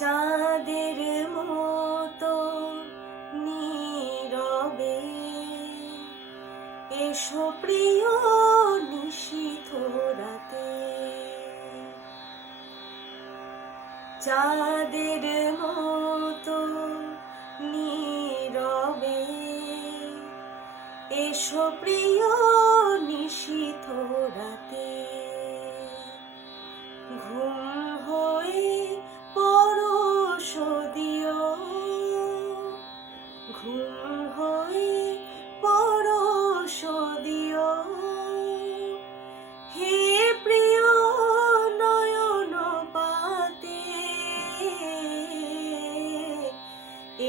চাঁদের মতো নীরবে এসো প্রিয় নিশীথ রাতে। চাঁদের মতো নীরবে এসো প্রিয় নিশীথ রাতে। ঘুম হয়ে পরশ দিও, ঘুম হয়ে পরশ দিও, হে প্রিয় নয়ন পাতে।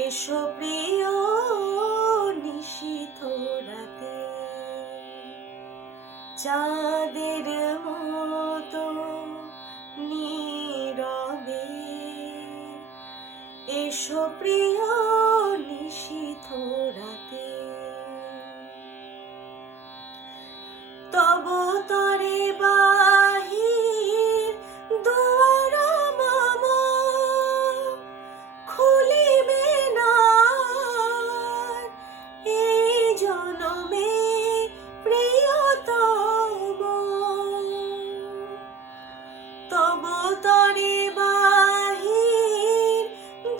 এসো প্রিয় নিশীথ রাতে। চাঁদের মতো নীরবে এসো প্রিয় নিশীথ রাতে। তব তরে বাহির দুয়ার মম খুলিবে না এই জনমে প্রিয়তম। তব তরে বাহির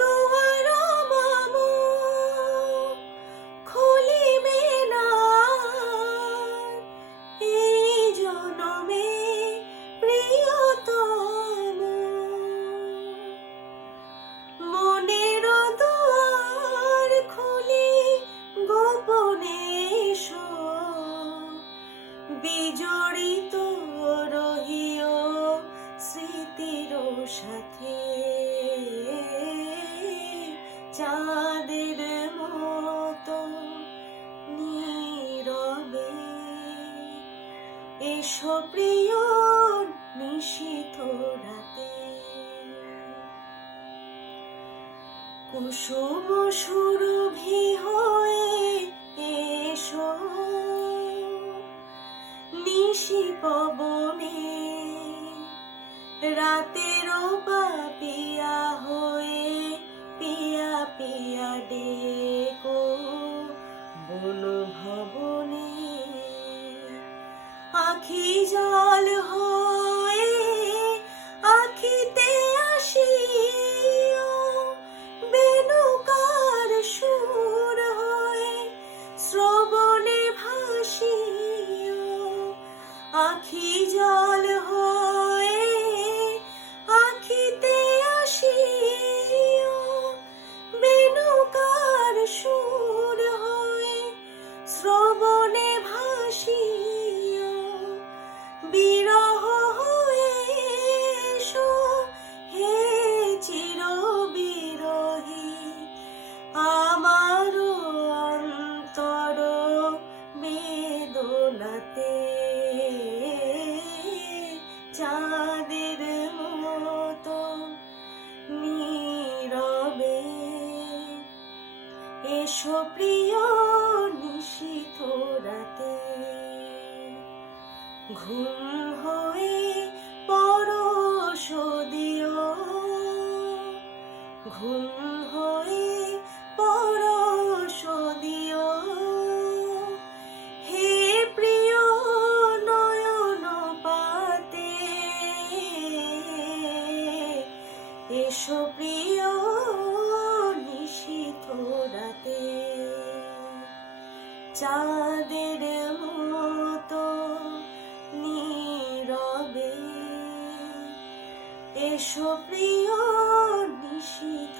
দুয়ার মম খুলিবে না এই জনমে প্রিয়তম। মনের দুয়ার খুলি গোপনে এসো, বিজড়িত রহিও স্মৃতির সাথে। চাঁদের মতো নীরবে এসো প্রিয় নিশীথ রাতে। কুসুম সুরভি হয়ে এসো নিশি পবনে, রাতেরও পাপিয়া হয়ে পিয়া পিয়া ডেকো বন ভবনে। আখি জল হয়ে আখিতে আসিও, বেণুকার সুর হয়ে শ্রবণে ভাসিও। আখি জল হয়ে আখিতে আসিও, বেণুকার সুর হয়ে শ্রবণে ভাসিও। বিরহ হয়ে এসো হে চির বিরহী আমার অন্তর বেদনাতে। চাঁদের মতো নীরবে এসো প্রিয় নিশীথ রাতে। ঘুম হয়ে পরশ দিও, ঘুম হয়ে পরশ দিও, হে প্রিয় নয়ন পাতে। এসো প্রিয় নিশীথ রাতে। চাঁদের মতো নীরবে এসো প্রিয় নিশীথ